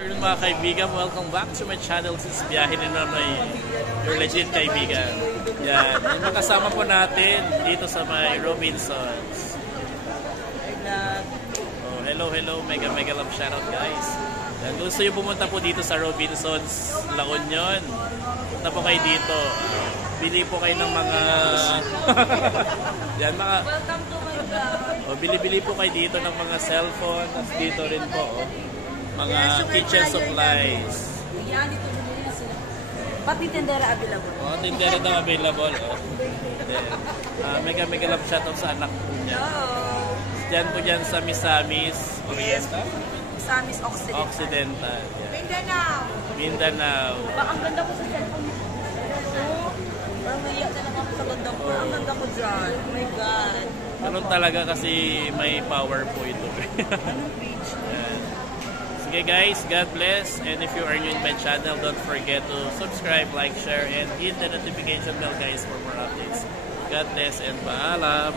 Mga kaibigan, welcome back to my channel. Since biyahe ni Nonoy, your legit kaibigan. Yan, yung makasama po natin dito sa may Robinsons. Oh, hello, mega love shoutout guys. Yan, kung gusto nyo pumunta po dito sa Robinsons, La Union, punta po kayo dito. Bili po kayo ng mga yan, mga Welcome to my vlog. oh, bili po kayo dito ng mga cellphone. Tapos dito rin po mga kitchen supplies. Yan, dito bumili sila. Pati tendera available. Oh, tindera daw available. Oh. Mega love shoutout sa anak po niya. Hello. Diyan po dyan sa Misamis Oriental. Samis Occidental. Occidental. Yeah. Mindanao. Mindanao. Ang ganda ko sa cellphone mo. Parang naiyak na lang ako sa ganda ko. Ang ganda ko dyan. Oh my God. Ganun talaga kasi may power po ito. Anong page? Yeah. Sige guys, God bless. And if you are new in my channel, don't forget to subscribe, like, share, and hit the notification bell guys for more updates. God bless and paalam.